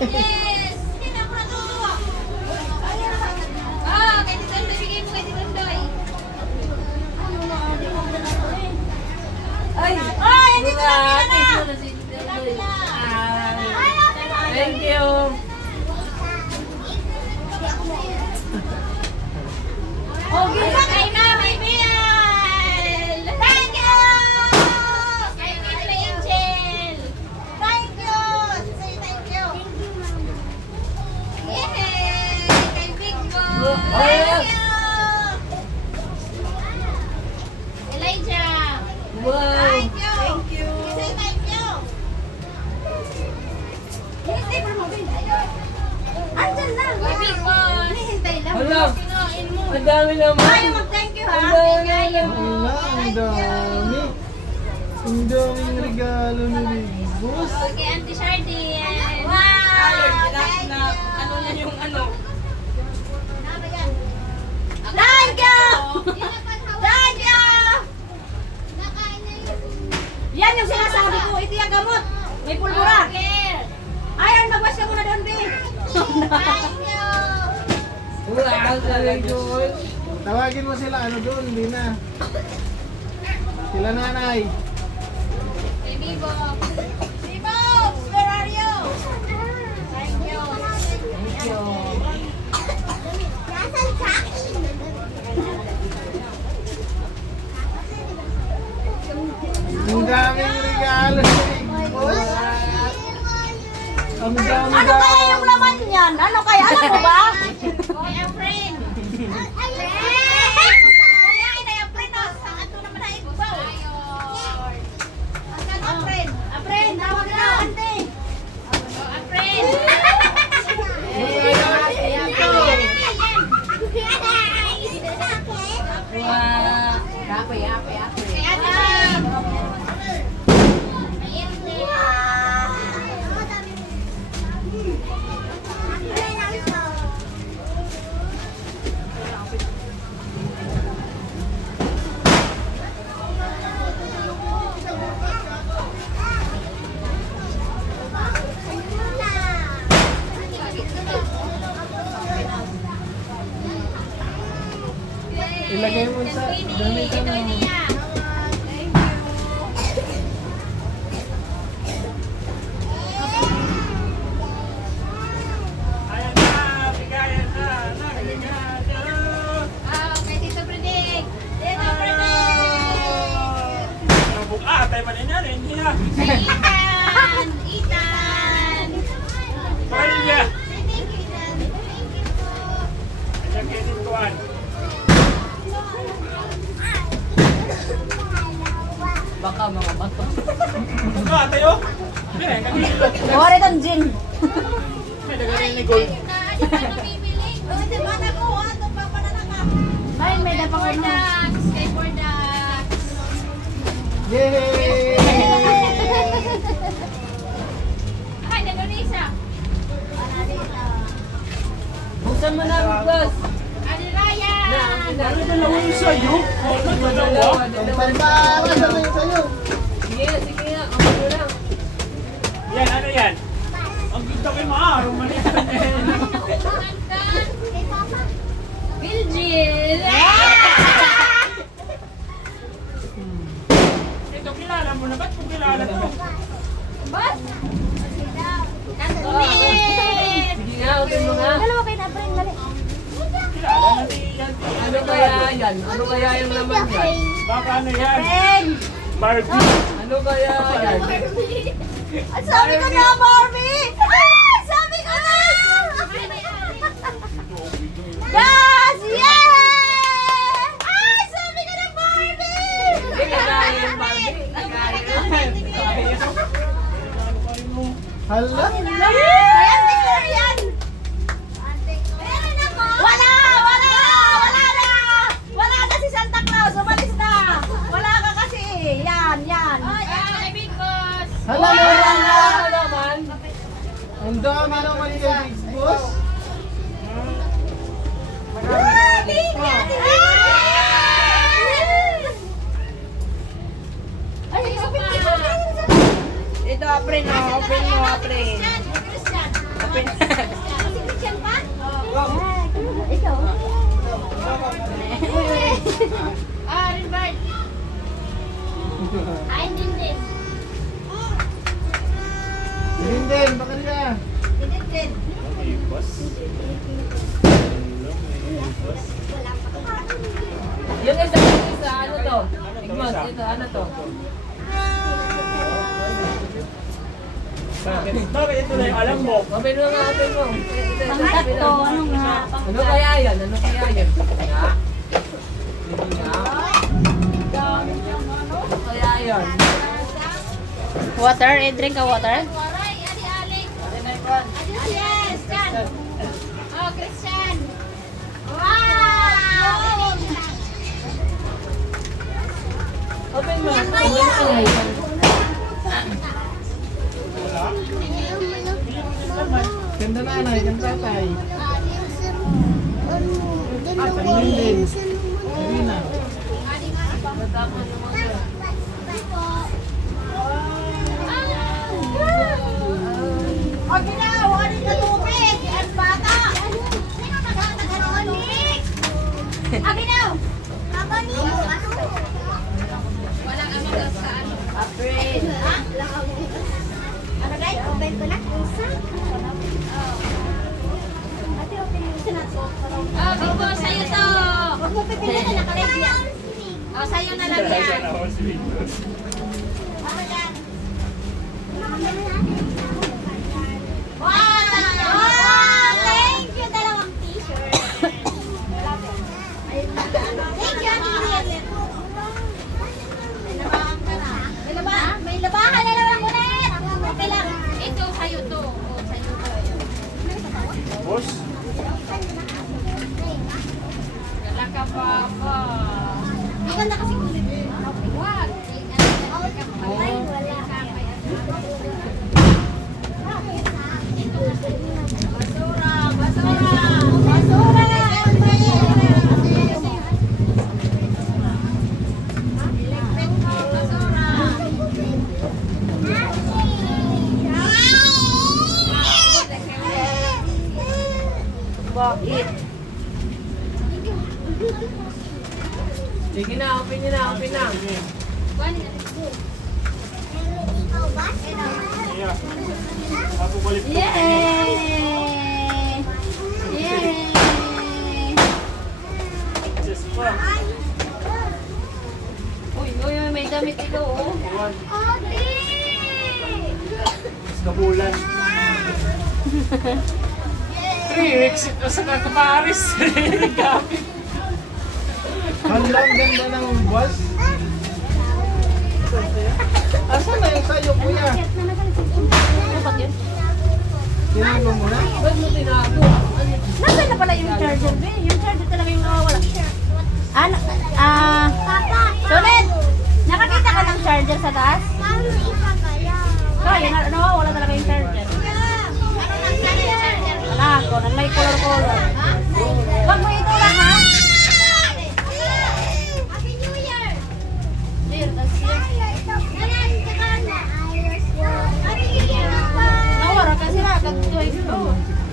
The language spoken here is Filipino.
Yes! Hindi na ako natutuwa. Oh, kay Tito Ndoy, bigay mo kay Tito Ndoy. Ay! Ay, hindi ko na Thank you. Okay, kay Mami Biel! Thank you! Kay Tito Angel! Thank you! Say thank you! Yay! Kay Big Boy! Thank you! Elijah! Wow. Thank you! Thank you. Say thank you! Hinihintay mo din. Andyan na! Kay Big Boy! Hinihintay lang. Hala. Kinoin mo. Ang dami naman. Ayaw mag-thank you ha! Ang dami Kay Gayo. Wala, ang dami. Ang daming regalo ni Big Boss. Kay Auntie Shardin. Wow! Thank you! Ano na yung ano? Thank you! Thank you! Yan yung sinasabi ko, ito yung gamot. May pulbura. Ayan, magwas ka muna doon, Bing. Thank you! Wow, talaga yun. Tawagin mo sila, ano doon, hindi na. Sila nanay. Kay Bibo. Bibo, where are you? Thank you. Thank you. Nasaan ka? Ang daming regalo ni Big Boss. Ang dami Ano kaya yung laman niyan? Ano kaya? Alam mo ba? Kay ang friend. Kaya inay ang friend. Sa ato naman ay igbaw. Asan ang friend? Ang friend, tawag na. Ante. Ang friend. Wow. Yape, yape, yape. Kay Ate Jane. Kay Ate. Ilagay mo sa damit Ito, mo. niya. Ah, kay Tito Predict. Tito Predict. Kay Ethan. Ethan. Baka mga bato. Ore tong gin. Ay, may dapang Dax. Kay Dax. Yay! Ay, Nanonisa. Buksan mo na, Big Boss. Adi Ryan. Ano dalawa yung sa'yo? Dalawa. Ang pantara sa mga sa'yo. Sige, sige nga. Kamay mo lang. Yan, ano yan? Ang gusto ko yung maaraw maliit na yan. Biljil. Ito, kilala mo na. Ba't kung kilala to? Bas? Kasumit. Sige nga, utin mo nga. Dalawa kayo na, Bren. Dali. Kilala na ni yan. Ano kaya yan? Ano kaya yung laman yan? Baka ano yan? Bren. Barbie. Ano kaya yan? Ang sabi ko na, Barbie! Ah! Sabi ko na! Yes! Yeah! Ay! Sabi ko na, Barbie! Hindi kagaya yung Barbie. Kagaya. Hala? Kaya picture yan! Wala! Wala! Wala na! Wala na si Santa Claus! Umalis na! Wala ka kasi! Yan! Yan! Ay, Big Boss! Hala, Wala Lola! naman. Ang dami naman kay Big Boss. Ito, apre, no? Open mo, apre. Si Christian pa? Ikaw? Rinbert. Din din. Linden, baka ka. Din. Ibas. Yung isa, ano to? Igmos, ito, ano to? Bakit ito na yung alam mo? Mabilo nga natin mo. Pangkat to, ano nga? Ano kaya yan? Ano kaya yan? Nga? Hindi nga? Ano kaya yan? Water, drink ka water? Oh, Christian. Wow! Open mo. Ano kaya yan? Ganda nanay, ganda tatay. Linden. Irina. Aginaw, ano yung tubig? Ang bata. Sino nagtatagano ng tubig? Aginaw. Walang amigas sa ano? April. Ha? Ano guys? Open ko na. Isa? Ate, open mo isa na to. Oh, Bibo, sa'yo to. Huwag mo pipili na nakalagay yan. Oh, sa'yo na lang yan. Ano yan? Wow! Wow! Thank you! Dalawang t-shirt. Thank you, Ate Lilian. May labahan ka na. May labahan? May labahan na naman ulit! Okay lang. Ito, sa'yo to. Oh, sa'yo to. Boss? Wala ka pa pa. Maganda kasi kulit. Wag. Ay, wala. Basura! Basura! Basura! Bakit? Sige na, open nyo na, open na. Yeah. Ako balik po. Yay! Yay! Just pa. Uy, uy, uy, may damit ito, oh. Buwan. Ate! Mas kabulan. 3 weeks ito sa kakaparis. Gamit. Hala, ang ganda ng bus. Asan na yung sayo, kuya? Dapat yun. Tinago mo na? Ba't mo tinago? Nasaan na pala yung charger, be? Yung charger talaga yung nawawala. Ano? Sulit! Nakakita ka ng charger sa taas? Kaya, nawawala talaga yung charger. Wala ako, may color-color.